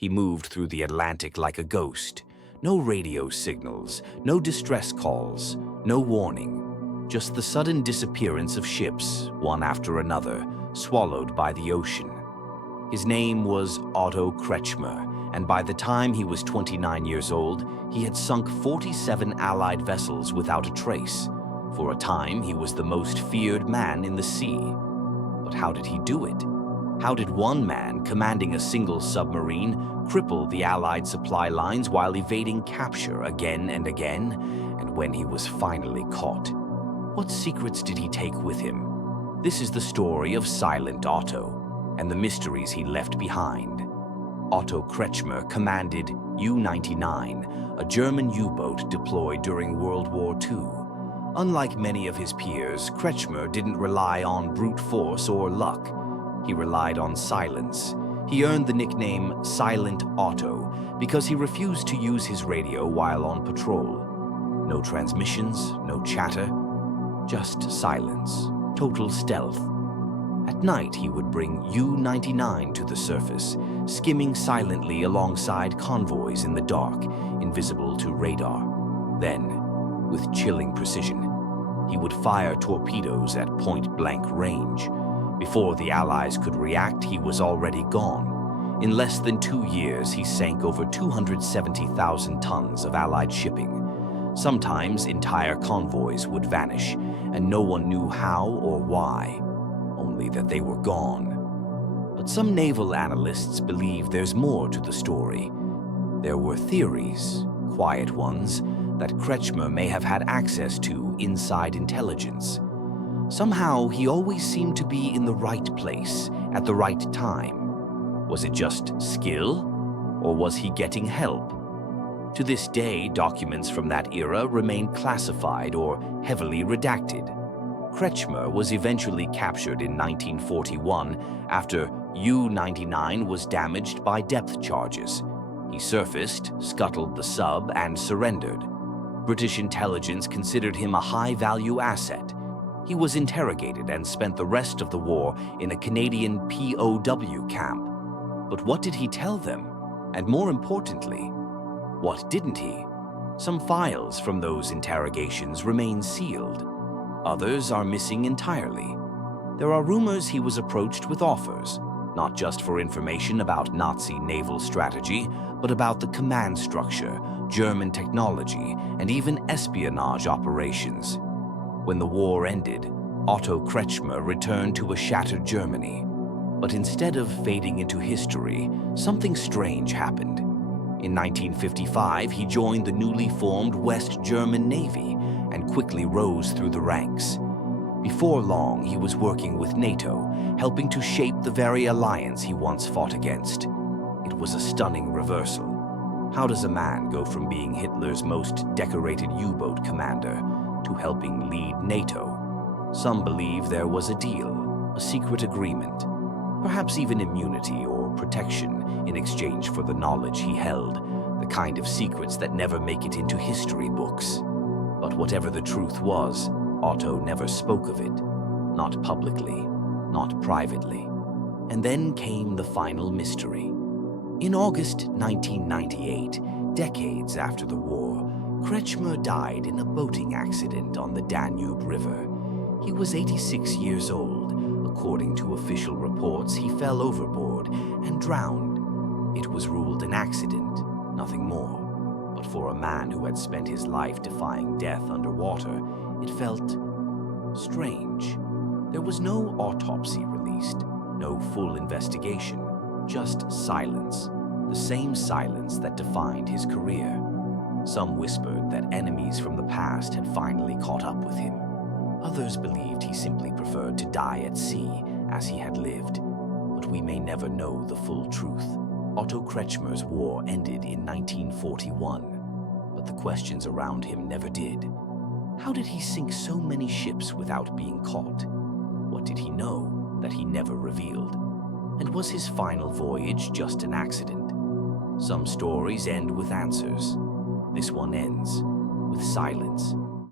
He moved through the Atlantic like a ghost. No radio signals, no distress calls, no warning. Just the sudden disappearance of ships, one after another, swallowed by the ocean. His name was Otto Kretschmer, and by the time he was 29 years old, he had sunk 47 Allied vessels without a trace. For a time, he was the most feared man in the sea. But how did he do it? How did one man, commanding a single submarine, cripple the Allied supply lines while evading capture again and again? And when he was finally caught, what secrets did he take with him? This is the story of Silent Otto and the mysteries he left behind. Otto Kretschmer commanded U-99, a German U-boat deployed during World War II. Unlike many of his peers, Kretschmer didn't rely on brute force or luck. He relied on silence. He earned the nickname Silent Otto because he refused to use his radio while on patrol. No transmissions, no chatter, just silence, total stealth. At night, he would bring U-99 to the surface, skimming silently alongside convoys in the dark, invisible to radar. Then, with chilling precision, he would fire torpedoes at point-blank range. Before the Allies could react, he was already gone. In less than 2 years, he sank over 270,000 tons of Allied shipping. Sometimes entire convoys would vanish, and no one knew how or why, only that they were gone. But some naval analysts believe there's more to the story. There were theories, quiet ones, that Kretschmer may have had access to inside intelligence. Somehow, he always seemed to be in the right place at the right time. Was it just skill, or was he getting help? To this day, documents from that era remain classified or heavily redacted. Kretschmer was eventually captured in 1941 after U-99 was damaged by depth charges. He surfaced, scuttled the sub, and surrendered. British intelligence considered him a high-value asset. He was interrogated and spent the rest of the war in a Canadian POW camp. But what did he tell them? And more importantly, what didn't he? Some files from those interrogations remain sealed. Others are missing entirely. There are rumors he was approached with offers, not just for information about Nazi naval strategy, but about the command structure, German technology, and even espionage operations. When the war ended, Otto Kretschmer returned to a shattered Germany. But instead of fading into history, something strange happened. In 1955, he joined the newly formed West German Navy and quickly rose through the ranks. Before long, he was working with NATO, helping to shape the very alliance he once fought against. It was a stunning reversal. How does a man go from being Hitler's most decorated U-boat commander to helping lead NATO? Some believe there was a deal, a secret agreement, perhaps even immunity or protection in exchange for the knowledge he held, the kind of secrets that never make it into history books. But whatever the truth was, Otto never spoke of it, not publicly, not privately. And then came the final mystery. In August 1998, decades after the war, Kretschmer died in a boating accident on the Danube River. He was 86 years old. According to official reports, he fell overboard and drowned. It was ruled an accident, nothing more. But for a man who had spent his life defying death underwater, it felt strange. There was no autopsy released, no full investigation, just silence, the same silence that defined his career. Some whispered that enemies from the past had finally caught up with him. Others believed he simply preferred to die at sea as he had lived. But we may never know the full truth. Otto Kretschmer's war ended in 1941, but the questions around him never did. How did he sink so many ships without being caught? What did he know that he never revealed? And was his final voyage just an accident? Some stories end with answers. This one ends with silence.